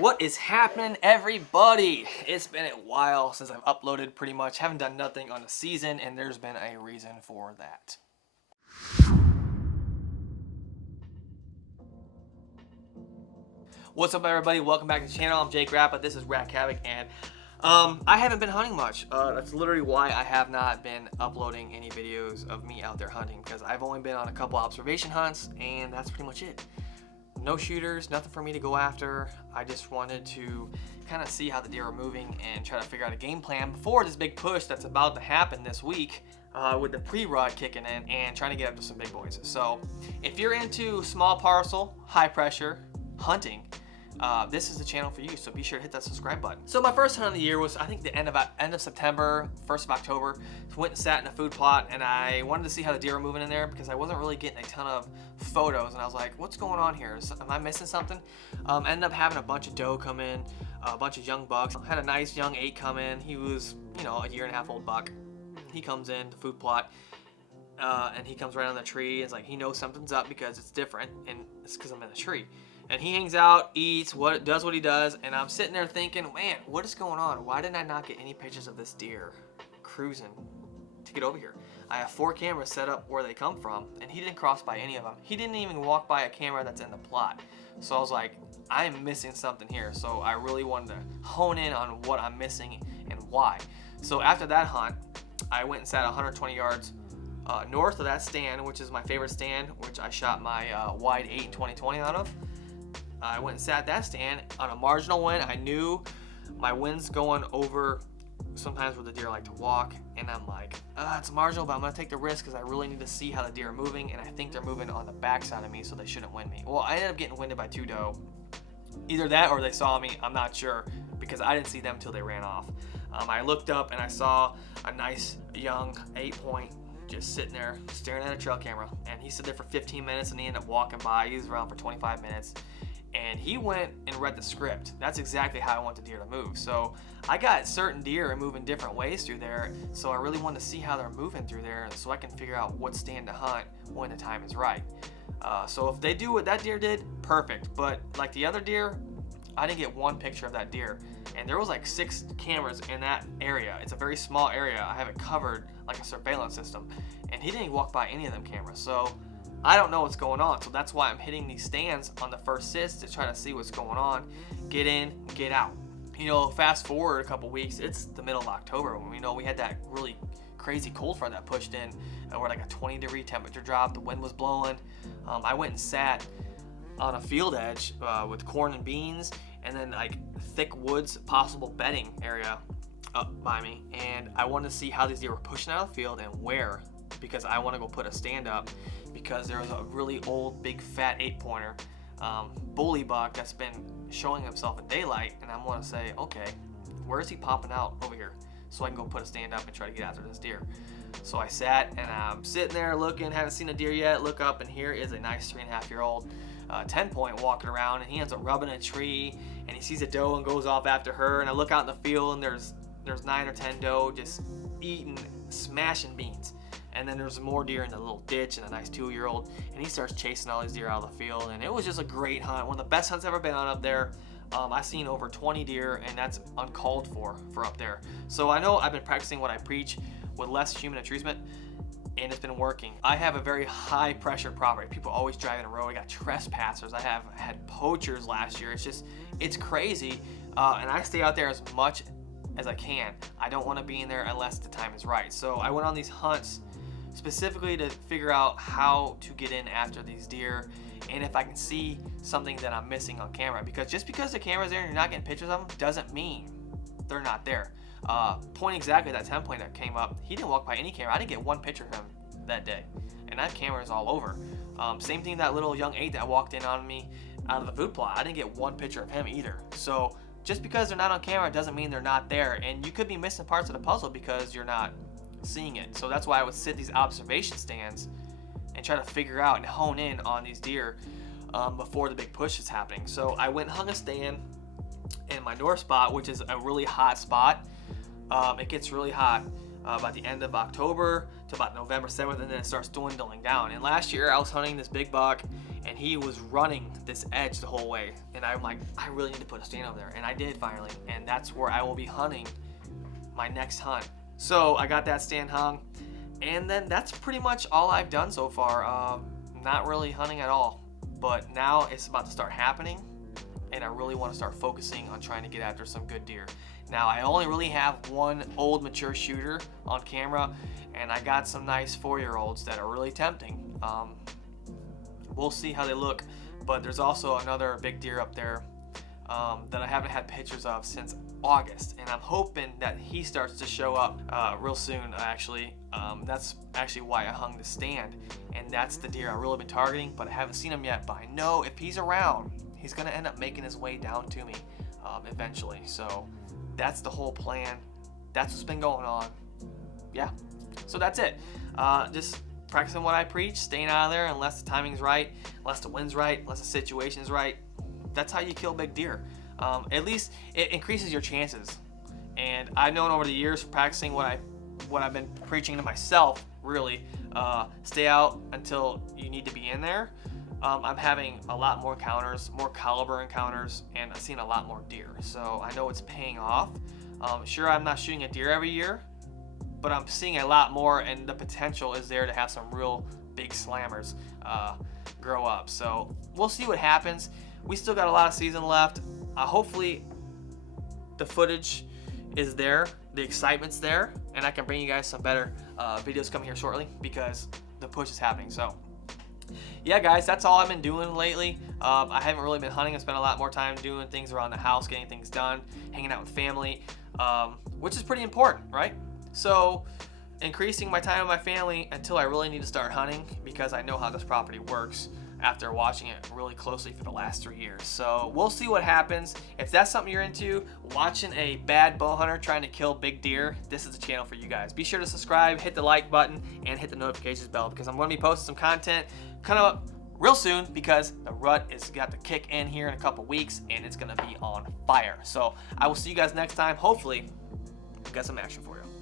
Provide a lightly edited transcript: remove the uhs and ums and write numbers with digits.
What is happening, everybody? It's been a while since I've uploaded, pretty much. Haven't done nothing on the season, and there's been a reason for that. What's up, everybody? Welcome back to the channel. I'm Jake Rappa. This is Rack Havoc, and I haven't been hunting much. That's literally why I have not been uploading any videos of me out there hunting, because I've only been on a couple observation hunts, and that's pretty much it. No shooters, nothing for me to go after. I just wanted to kind of see how the deer are moving and try to figure out a game plan before this big push that's about to happen this week with the pre-rut kicking in and trying to get up to some big boys. So if you're into small parcel, high pressure hunting, this is the channel for you, so be sure to hit that subscribe button. So my first hunt of the year was, I think, the end of September, 1st of October. Went and sat in a food plot, and I wanted to see how the deer were moving in there because I wasn't really getting a ton of photos, and I was like, what's going on here? Am I missing something? Ended up having a bunch of doe come in, a bunch of young bucks. Had a nice young 8 come in. He was, a 1.5-year old buck. He comes in the food plot. And he comes right on the tree. It's like he knows something's up because it's different, and it's because I'm in the tree. And he hangs out, eats, does what he does, and I'm sitting there thinking, man, what is going on? Why didn't I not get any pictures of this deer cruising to get over here? I have 4 cameras set up where they come from, and he didn't cross by any of them. He didn't even walk by a camera that's in the plot. So I was like, I am missing something here. So I really wanted to hone in on what I'm missing and why. So after that hunt, I went and sat 120 yards north of that stand, which is my favorite stand, which I shot my wide 8 in 2020 out of. I went and sat that stand on a marginal wind. I knew my wind's going over sometimes where the deer like to walk, and I'm like, it's marginal, but I'm gonna take the risk because I really need to see how the deer are moving, and I think they're moving on the backside of me, so they shouldn't wind me. Well, I ended up getting winded by 2 doe. Either that or they saw me, I'm not sure, because I didn't see them until they ran off. I looked up and I saw a nice young 8-point just sitting there staring at a trail camera, and he stood there for 15 minutes and he ended up walking by. He was around for 25 minutes. And he went and read the script. That's exactly how I want the deer to move. So I got certain deer moving different ways through there, so I really want to see how they're moving through there so I can figure out what stand to hunt when the time is right. So if they do what that deer did, perfect. But like the other deer, I didn't get one picture of that deer. And there was like 6 cameras in that area. It's a very small area. I have it covered like a surveillance system. And he didn't walk by any of them cameras. So I don't know what's going on, so that's why I'm hitting these stands on the first sits to try to see what's going on, get in, get out. Fast forward a couple weeks, it's the middle of October when we had that really crazy cold front that pushed in, where like a 20-degree temperature drop, the wind was blowing. I went and sat on a field edge with corn and beans, and then like thick woods, possible bedding area up by me, and I wanted to see how these deer were pushing out of the field and where, because I want to go put a stand up, because there was a really old, big, fat 8-pointer bully buck that's been showing himself in daylight, and I want to say, okay, where is he popping out over here, so I can go put a stand up and try to get after this deer. So I sat, and I'm sitting there looking, haven't seen a deer yet, look up, and here is a nice 3.5-year-old 10-point walking around, and he ends up rubbing a tree, and he sees a doe and goes off after her, and I look out in the field, and there's 9 or 10 doe just eating, smashing beans. And then there's more deer in the little ditch and a nice 2-year-old, and he starts chasing all these deer out of the field, and it was just a great hunt, one of the best hunts I've ever been on up there. I've seen over 20 deer, and that's uncalled for up there. So I know I've been practicing what I preach with less human intrusion, and it's been working. I have a very high pressure property. People always driving a road. I got trespassers. I have had poachers last year. It's crazy, and I stay out there as much as I can. I don't want to be in there unless the time is right. So I went on these hunts specifically to figure out how to get in after these deer, and if I can see something that I'm missing on camera, because just because the camera's there and you're not getting pictures of them doesn't mean they're not there. Point exactly, that 10-point that came up, he didn't walk by any camera. I didn't get one picture of him that day, and that camera is all over. Same thing, that little young 8 that walked in on me out of the food plot, I didn't get one picture of him either. So just because they're not on camera doesn't mean they're not there, and you could be missing parts of the puzzle because you're not seeing it. So that's why I would sit these observation stands and try to figure out and hone in on these deer before the big push is happening. So I went and hung a stand in my north spot, which is a really hot spot. It gets really hot by the end of October to to about November 7th, and then it starts dwindling down. And last year I was hunting this big buck, and he was running this edge the whole way, and I'm like, I really need to put a stand over there, and I did finally, and that's where I will be hunting my next hunt. So I got that stand hung, and then that's pretty much all I've done so far. Not really hunting at all, but now it's about to start happening, and I really want to start focusing on trying to get after some good deer. Now I only really have one old mature shooter on camera, and I got some nice 4-year-olds that are really tempting. We'll see how they look, but there's also another big deer up there that I haven't had pictures of since August, and I'm hoping that he starts to show up real soon. Actually, that's actually why I hung the stand, and that's the deer I've really been targeting, but I haven't seen him yet. But I know if he's around, he's gonna end up making his way down to me eventually. So that's the whole plan. That's what's been going on. Yeah, so that's it. Just practicing what I preach, staying out of there unless the timing's right, unless the wind's right, unless the situation's right. That's how you kill big deer. At least it increases your chances. And I've known over the years from practicing what I've been preaching to myself, really, stay out until you need to be in there. I'm having a lot more encounters, more caliber encounters, and I've seen a lot more deer. So I know it's paying off. Sure, I'm not shooting a deer every year, but I'm seeing a lot more, and the potential is there to have some real big slammers grow up. So we'll see what happens. We still got a lot of season left. Hopefully the footage is there, the excitement's there, and I can bring you guys some better videos coming here shortly because the push is happening. So yeah, guys, that's all I've been doing lately. I haven't really been hunting. I spent a lot more time doing things around the house, getting things done, hanging out with family, which is pretty important, right? So increasing my time with my family until I really need to start hunting, because I know how this property works after watching it really closely for the last 3 years. So we'll see what happens. If that's something you're into, watching a bad bow hunter trying to kill big deer, this is the channel for you guys. Be sure to subscribe, hit the like button, and hit the notifications bell, because I'm going to be posting some content kind of real soon, because the rut is got to kick in here in a couple weeks, and it's going to be on fire. So I will see you guys next time. Hopefully, got some action for you.